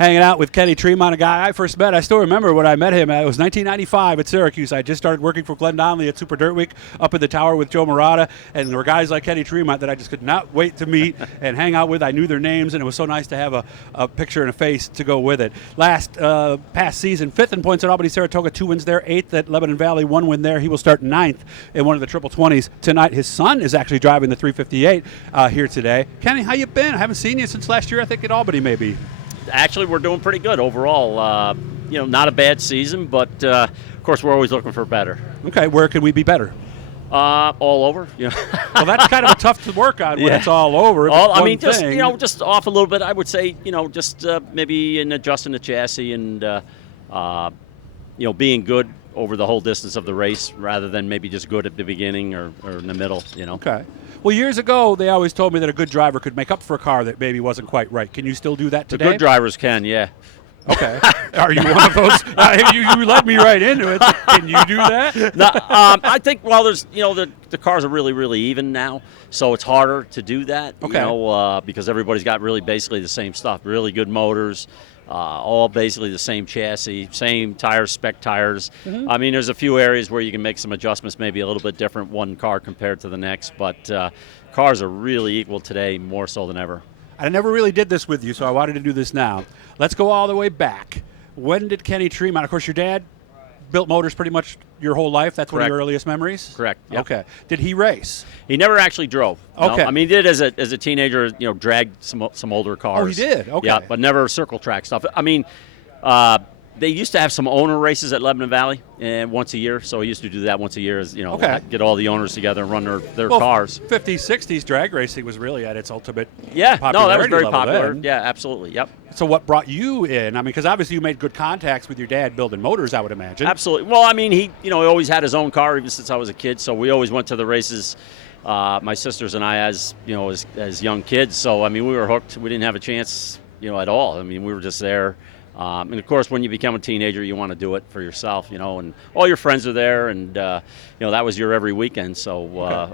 hanging out with Kenny Tremont, a guy I first met. I still remember when I met him. It was 1995 at Syracuse. I just started working for Glenn Donnelly at Super Dirt Week up in the tower with Joe Murata, and there were guys like Kenny Tremont that I just could not wait to meet and hang out with. I knew their names, and it was so nice to have a picture and a face to go with it. Past season, 5th in points at Albany Saratoga, 2 wins there, 8th at Lebanon Valley, 1 win there. He will start 9th in one of the triple 20s tonight. His son is actually driving the 358 here today. Kenny, how you been? I haven't seen you since last year, I think, at Albany maybe. Actually, we're doing pretty good overall. Not a bad season, but of course we're always looking for better. Okay, where can we be better? All over. Well, that's kind of tough to work on when it's all over. Just off a little bit. I would say, maybe in adjusting the chassis and being good over the whole distance of the race, rather than maybe just good at the beginning or in the middle. Okay. Well, years ago, they always told me that a good driver could make up for a car that maybe wasn't quite right. Can you still do that today? The good drivers can, yeah. Okay. Are you one of those? You led me right into it. Can you do that? No, I think, there's, the cars are really, really even now, so it's harder to do that, because everybody's got really basically the same stuff, really good motors, all basically the same chassis, same tires, spec tires. Mm-hmm. I mean, there's a few areas where you can make some adjustments, maybe a little bit different, one car compared to the next, but cars are really equal today, more so than ever. I never really did this with you, so I wanted to do this now. Let's go all the way back. When did Kenny Tremont, of course, your dad built motors pretty much your whole life? That's one of your earliest memories? Correct. Yep. Okay. Did he race? He never actually drove. Okay. No. I mean, he did as a teenager, dragged some older cars. Oh, he did? Okay. Yeah, but never circle track stuff. I mean, they used to have some owner races at Lebanon Valley once a year, so he used to do that once a year, get all the owners together and run their cars. 50s, 60s drag racing was really at its ultimate popularity. No, that was very popular. Then. Yeah, absolutely, yep. So what brought you in? I mean, because obviously you made good contacts with your dad building motors, I would imagine. Absolutely. Well, I mean, he always had his own car even since I was a kid, so we always went to the races, my sisters and I, as young kids. So, I mean, we were hooked. We didn't have a chance, at all. I mean, we were just there. And, of course, when you become a teenager, you want to do it for yourself, and all your friends are there, and, that was your every weekend. So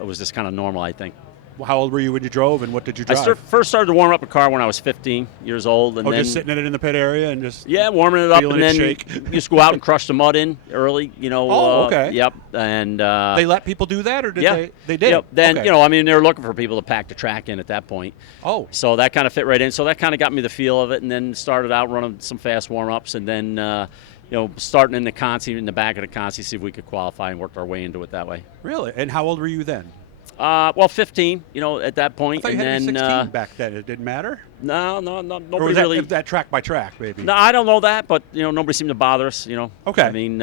it was just kind of normal, I think. Well, how old were you when you drove, and what did you drive? I first started to warm up a car when I was 15 years old. And then, just sitting in it in the pit area and just warming it up, and then shake. you just go out and crush the mud in early, okay. Yep. And they let people do that, or did they? They did. Then, okay. I mean, they were looking for people to pack the track in at that point. Oh. So that kind of fit right in. So that kind of got me the feel of it, and then started out running some fast warm-ups, and then, starting in the Consi, in the back of the Consi, see if we could qualify, and worked our way into it that way. Really? And how old were you then? 15, at that point. I thought you and had then 16 back then. It didn't matter? No, Or nobody was really. that track by track, maybe? No, I don't know that, but, nobody seemed to bother us, Okay. I mean,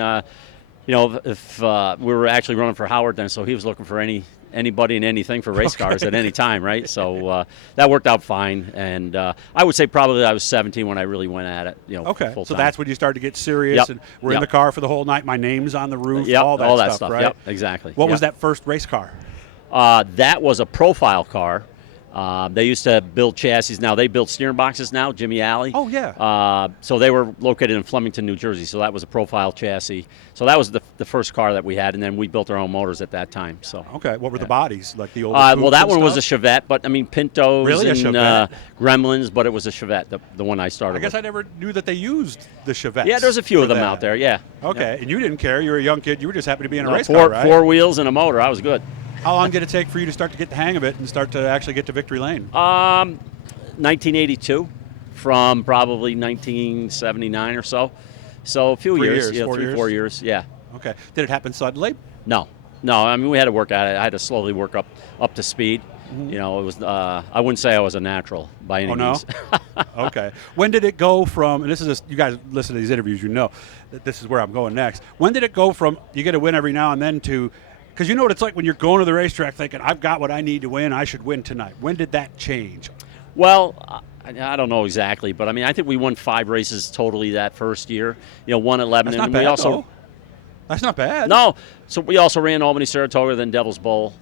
if we were actually running for Howard then, so he was looking for anybody and anything for race cars at any time, right? So that worked out fine. And I would say probably I was 17 when I really went at it, Okay, full so time. that's when you started to get serious, Yep. and we're in the car for the whole night, my name's on the roof, Yep, all that stuff, right? Yep, exactly. What was that first race car? That was a profile car. They used to build chassis. Now they build steering boxes now, Jimmy Alley. Oh, yeah. So they were located in Flemington, New Jersey. So that was a profile chassis. So that was the first car that we had, and then we built our own motors at that time. So okay, what were the bodies, like the old? Well, that one was a Chevette, but I mean Pintos really? and Gremlins, but it was a Chevette, the one I started. I guess with. I never knew that they used the Chevettes. Yeah, there's a few of them that. out there. Yeah. Okay, and you didn't care. You were a young kid. You were just happy to be in a race four, car, right? 4 wheels and a motor. I was good. How long did it take for you to start to get the hang of it and start to actually get to victory lane? 1982, from probably 1979 or so. So a few years, 4 years, yeah. Okay. Did it happen suddenly? No. I mean, we had to work at it. I had to slowly work up to speed. Mm-hmm. It was. I wouldn't say I was a natural by any means. Okay. When did it go from? And this is you guys listen to these interviews, that this is where I'm going next. When did it go from you get a win every now and then to? Because you know what it's like when you're going to the racetrack thinking, I've got what I need to win, I should win tonight. When did that change? Well, I don't know exactly, but I mean, I think we won 5 races totally that first year. 1 at Lebanon. That's not bad, though. That's not bad. No. So we also ran Albany, Saratoga, then Devil's Bowl,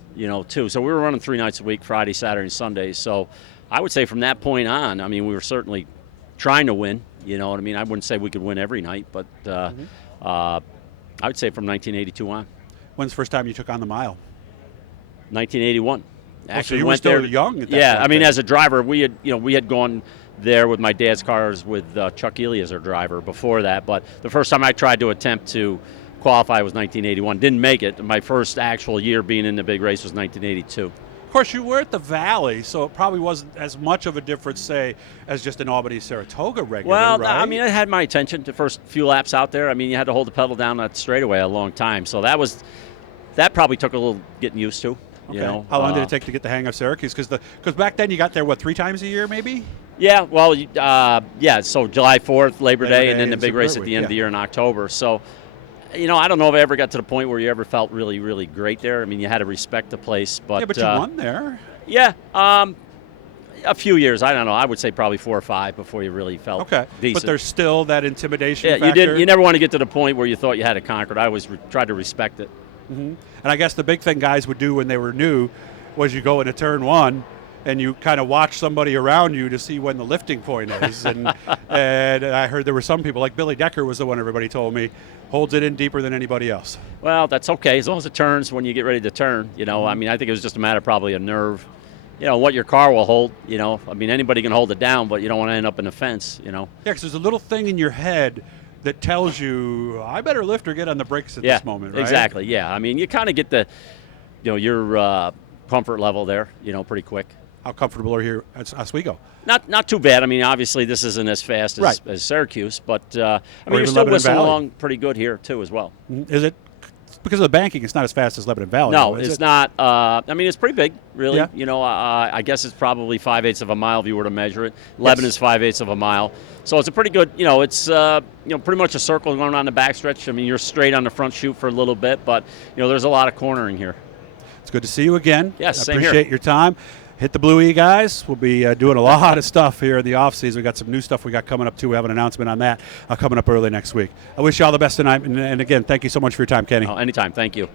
too. So we were running 3 nights a week, Friday, Saturday, and Sundays. So I would say from that point on, I mean, we were certainly trying to win. You know what I mean? I wouldn't say we could win every night, but I would say from 1982 on. When's the first time you took on the mile? 1981. Actually, you were went still there. young at that Yeah, point I mean, then. as a driver, we had gone there with my dad's cars with Chuck Ely as our driver before that. But the first time I tried to attempt to qualify was 1981. Didn't make it. My first actual year being in the big race was 1982. Of course, you were at the Valley, so it probably wasn't as much of a difference, say, as just an Albany-Saratoga regular, Well, right? I mean, it had my attention the first few laps out there. I mean, you had to hold the pedal down that straightaway a long time, so that probably took a little getting used to. Okay. You know, How long did it take to get the hang of Syracuse? Because back then you got there, 3 times a year maybe? Yeah, well, so July 4th, Labor Day, and then the and big Super race Bowl at the week, end yeah. of the year in October. So, I don't know if I ever got to the point where you ever felt really, really great there. I mean, you had to respect the place. But, Yeah, but you won there. Yeah, a few years. I don't know. I would say probably 4 or 5 before you really felt Okay, decent. but there's still that intimidation yeah, factor. you never want to get to the point where you thought you had it conquered. I always tried to respect it. And I guess the big thing guys would do when they were new was you go into turn 1 and you kind of watch somebody around you to see when the lifting point is. And I heard there were some people, like Billy Decker was the one everybody told me, holds it in deeper than anybody else. Well, that's okay as long as it turns when you get ready to turn. I mean, I think it was just a matter probably of nerve. What your car will hold. I mean, anybody can hold it down, but you don't want to end up in a fence. Yeah, because there's a little thing in your head that tells you, I better lift or get on the brakes at Yeah, this moment, right? exactly. Yeah, I mean, you kind of get the, your comfort level there, pretty quick. How comfortable are you at Oswego? Not too bad. I mean, obviously this isn't as fast as, Right. as Syracuse, but I Or mean, you're even still Lebanon whistling Valley. along pretty good here too, as well. Is it because of the banking? It's not as fast as Lebanon Valley. No, though, is it's it? not. I mean, it's pretty big, really. Yeah. I guess it's probably 5/8 of a mile if you were to measure it. Lebanon's 5/8 of a mile, so it's a pretty good. It's pretty much a circle going on the backstretch. I mean, you're straight on the front chute for a little bit, but there's a lot of cornering here. It's good to see you again. Yes, I same here. appreciate your time. Hit the Blue E, guys. We'll be doing a lot of stuff here in the offseason. We got some new stuff we got coming up, too. We have an announcement on that coming up early next week. I wish you all the best tonight. And again, thank you so much for your time, Kenny. Anytime. Thank you.